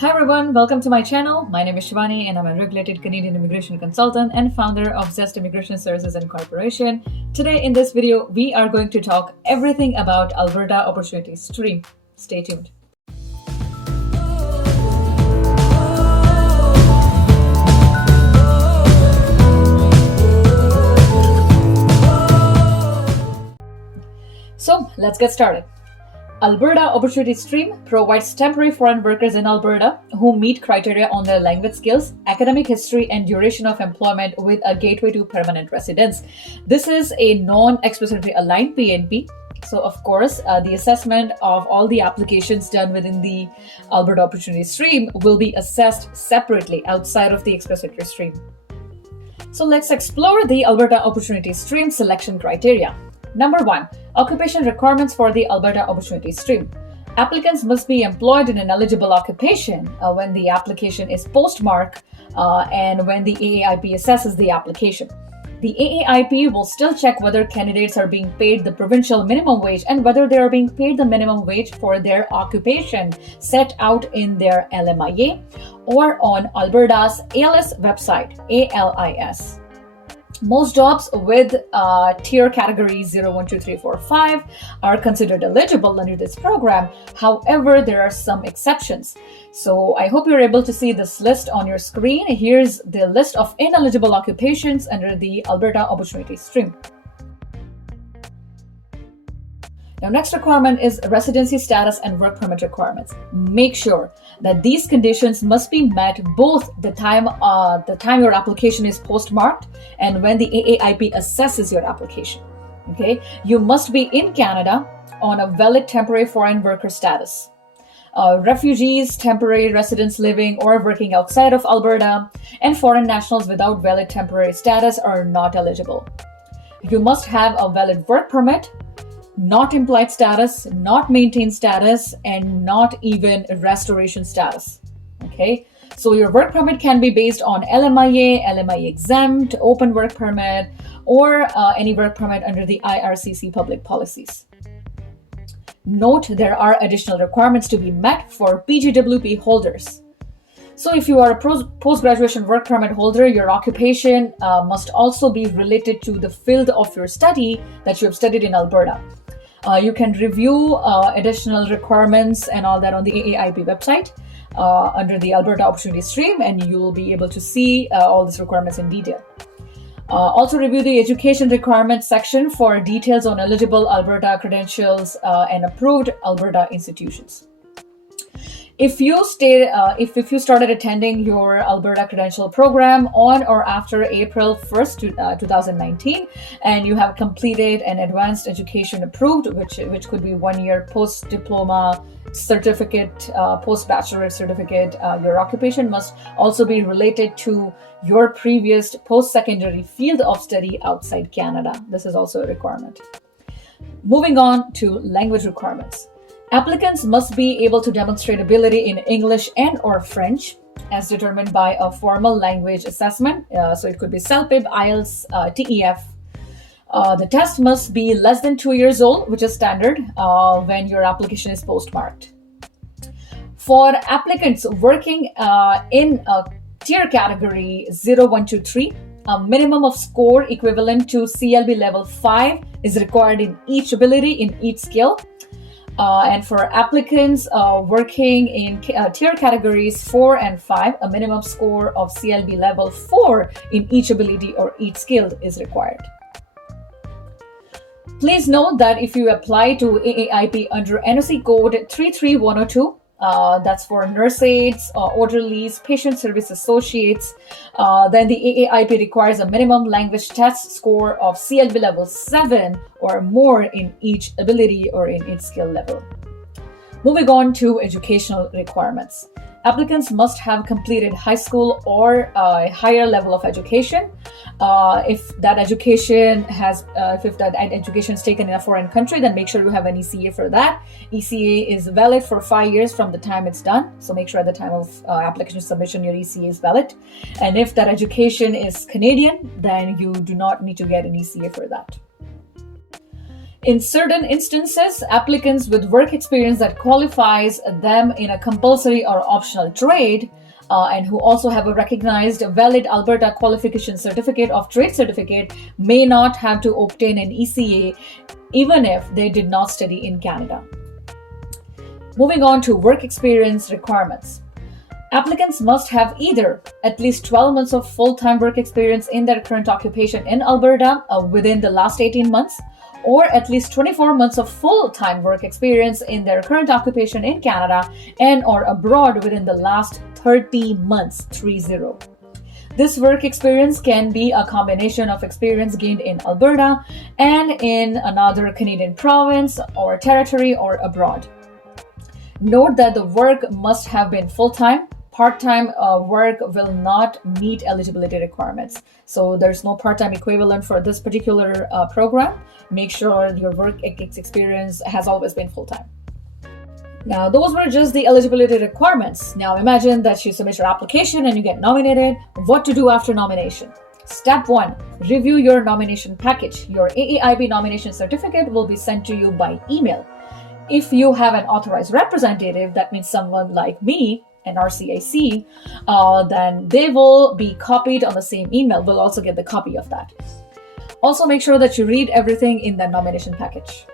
Hi everyone, welcome to my channel. My name is Shivani and I'm a regulated Canadian immigration consultant and founder of Zest Immigration Services Incorporation. Today in this video, we are going to talk everything about Alberta Opportunity Stream. Stay tuned. So let's get started. Alberta Opportunity Stream provides temporary foreign workers in Alberta who meet criteria on their language skills, academic history, and duration of employment with a gateway to permanent residence. This is a non-explicitly aligned PNP. So, of course, the assessment of all the applications done within the Alberta Opportunity Stream will be assessed separately outside of the explicitly stream. So, let's explore the Alberta Opportunity Stream selection criteria. Number 1. Occupation requirements for the Alberta Opportunity Stream. Applicants must be employed in an eligible occupation when the application is postmarked and when the AAIP assesses the application. The AAIP will still check whether candidates are being paid the provincial minimum wage and whether they are being paid the minimum wage for their occupation set out in their LMIA or on Alberta's ALIS website, ALIS. Most jobs with tier categories 0, 1, 2, 3, 4, 5 are considered eligible under this program. However, there are some exceptions. So I hope you're able to see this list on your screen. Here's the list of ineligible occupations under the Alberta Opportunity Stream. Now, next requirement is residency status and work permit requirements. Make sure that these conditions must be met both the time your application is postmarked and when the AAIP assesses your application. Okay, you must be in Canada on a valid temporary foreign worker status. Refugees, temporary residents living or working outside of Alberta, and foreign nationals without valid temporary status are not eligible. You must have a valid work permit, not implied status, not maintained status, and not even restoration status. Okay, so your work permit can be based on LMIA, LMIA exempt, open work permit, or any work permit under the IRCC public policies. Note there are additional requirements to be met for PGWP holders. So if you are a post-graduation work permit holder, your occupation must also be related to the field of your study that you have studied in Alberta. You can review additional requirements and all that on the AAIP website under the Alberta Opportunity Stream, and you will be able to see all these requirements in detail. Also review the education requirements section for details on eligible Alberta credentials and approved Alberta institutions. If you started attending your Alberta Credential Program on or after April 1st, 2019, and you have completed an advanced education approved, which could be 1 year post-diploma certificate, post-bachelor certificate, your occupation must also be related to your previous post-secondary field of study outside Canada. This is also a requirement. Moving on to language requirements. Applicants must be able to demonstrate ability in English and or French as determined by a formal language assessment. So it could be CELPIB, IELTS, TEF. The test must be less than 2 years old, which is standard when your application is postmarked. For applicants working in a tier category 0, 1, 2, 3, a minimum of score equivalent to CLB level 5 is required in each ability in each skill. And for applicants working in tier categories 4 and 5, a minimum score of CLB level 4 in each ability or each skill is required. Please note that if you apply to AAIP under NOC code 33102, that's for nurse aides, orderlies, patient service associates, then the AAIP requires a minimum language test score of CLB level 7 or more in each ability or in each skill level. Moving on to educational requirements. Applicants must have completed high school or a higher level of education. If that education is taken in a foreign country, then make sure you have an ECA for that. ECA is valid for 5 years from the time it's done. So make sure at the time of application submission, your ECA is valid. And if that education is Canadian, then you do not need to get an ECA for that. In certain instances, applicants with work experience that qualifies them in a compulsory or optional trade and who also have a recognized valid Alberta qualification certificate of trade certificate may not have to obtain an ECA even if they did not study in Canada. Moving on to work experience requirements. Applicants must have either at least 12 months of full-time work experience in their current occupation in Alberta within the last 18 months, or at least 24 months of full-time work experience in their current occupation in Canada and or abroad within the last 30 months, 30. This work experience can be a combination of experience gained in Alberta and in another Canadian province or territory or abroad. Note that the work must have been full-time. Part-time work will not meet eligibility requirements. So there's no part-time equivalent for this particular program. Make sure your work experience has always been full-time. Now, those were just the eligibility requirements. Now, imagine that you submit your application and you get nominated. What to do after nomination? Step 1, review your nomination package. Your AAIB nomination certificate will be sent to you by email. If you have an authorized representative, that means someone like me, an RCIC, then they will be copied on the same email. We'll also get the copy of that. Also, make sure that you read everything in the nomination package.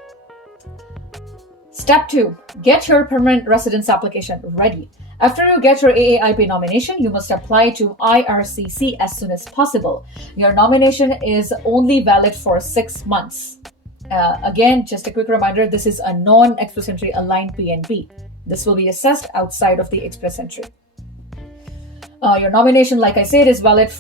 Step 2, get your permanent residence application ready. After you get your AAIB nomination, you must apply to IRCC as soon as possible. Your nomination is only valid for 6 months. Again, just a quick reminder, this is a non-express entry aligned PNP. This will be assessed outside of the express entry. Your nomination, like I said, is valid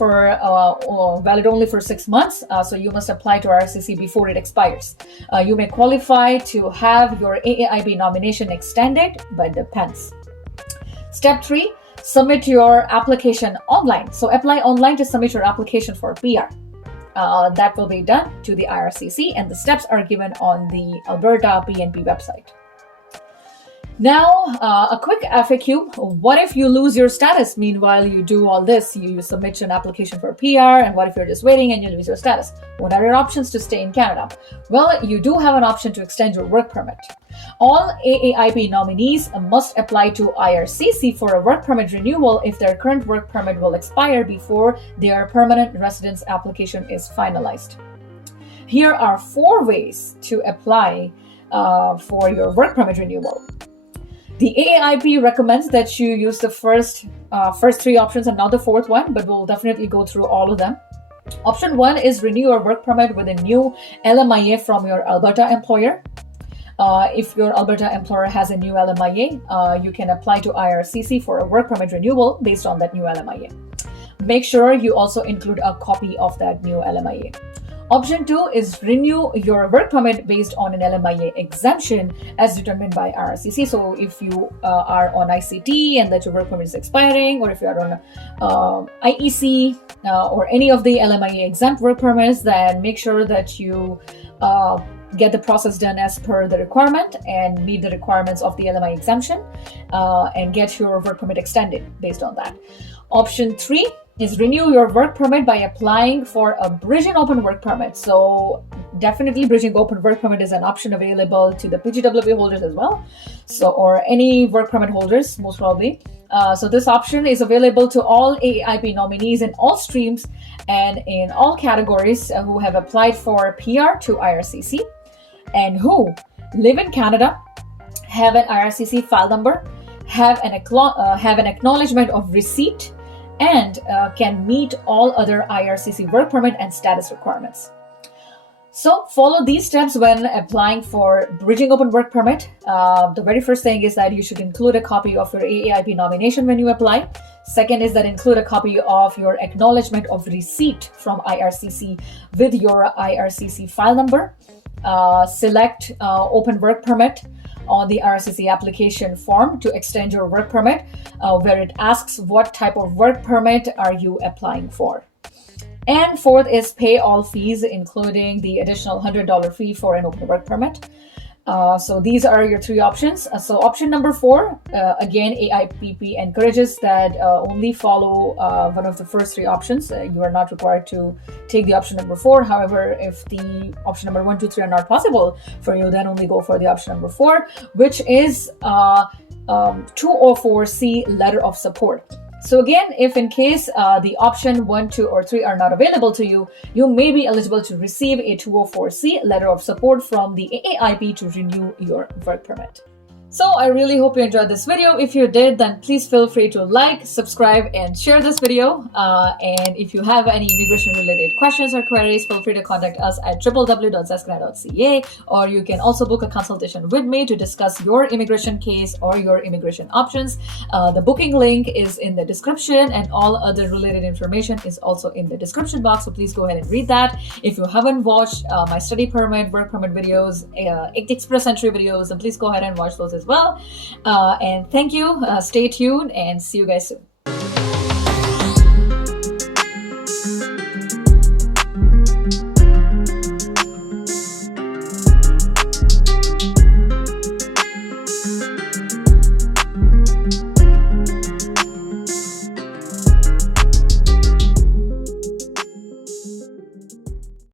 only for 6 months, so you must apply to RCC before it expires. You may qualify to have your AAIB nomination extended, but depends. Step 3, submit your application online. So apply online to submit your application for PR. That will be done to the IRCC, and the steps are given on the Alberta PNP website. Now, a quick FAQ. What if you lose your status? Meanwhile, you do all this. You submit an application for PR, and what if you're just waiting and you lose your status? What are your options to stay in Canada? Well, you do have an option to extend your work permit. All AAIB nominees must apply to IRCC for a work permit renewal if their current work permit will expire before their permanent residence application is finalized. Here are 4 ways to apply for your work permit renewal. The AAIB recommends that you use the first 3 options and not the 4th one, but we'll definitely go through all of them. Option 1 is renew your work permit with a new LMIA from your Alberta employer. If your Alberta employer has a new LMIA, you can apply to IRCC for a work permit renewal based on that new LMIA. Make sure you also include a copy of that new LMIA. Option 2 is renew your work permit based on an LMIA exemption as determined by IRCC. So if you are on ICT and that your work permit is expiring, or if you are on IEC or any of the LMIA exempt work permits, then make sure that you get the process done as per the requirement and meet the requirements of the LMIA exemption and get your work permit extended based on that. Option 3 is renew your work permit by applying for a bridging open work permit. So definitely bridging open work permit is an option available to the PGWP holders as well. So, or any work permit holders, most probably. So this option is available to all AAIB nominees in all streams and in all categories who have applied for PR to IRCC and who live in Canada, have an IRCC file number, have an acknowledgement of receipt, and can meet all other IRCC work permit and status requirements. So follow these steps when applying for bridging open work permit. The very first thing is that you should include a copy of your AAIB nomination when you apply. Second is that include a copy of your acknowledgement of receipt from IRCC with your IRCC file number. Select open work permit on the IRCC application form to extend your work permit, where it asks what type of work permit are you applying for. And 4th is pay all fees, including the additional $100 fee for an open work permit. So these are your three options. So option number 4, again, AIPP encourages that only follow one of the first three options. You are not required to take the option number 4. However, if the option number 1, 2, 3 are not possible for you, then only go for the option number 4, which is 204C, letter of support. So again, if in case the option 1, 2, or 3 are not available to you, you may be eligible to receive a 204C letter of support from the AAIP to renew your work permit. So I really hope you enjoyed this video. If you did, then please feel free to like, subscribe, and share this video. And if you have any immigration related questions or queries, feel free to contact us at www.zeskana.ca, or you can also book a consultation with me to discuss your immigration case or your immigration options. The booking link is in the description, and all other related information is also in the description box. So please go ahead and read that. If you haven't watched my study permit, work permit videos, express entry videos, then please go ahead and watch those as well. And thank you. Stay tuned and see you guys soon.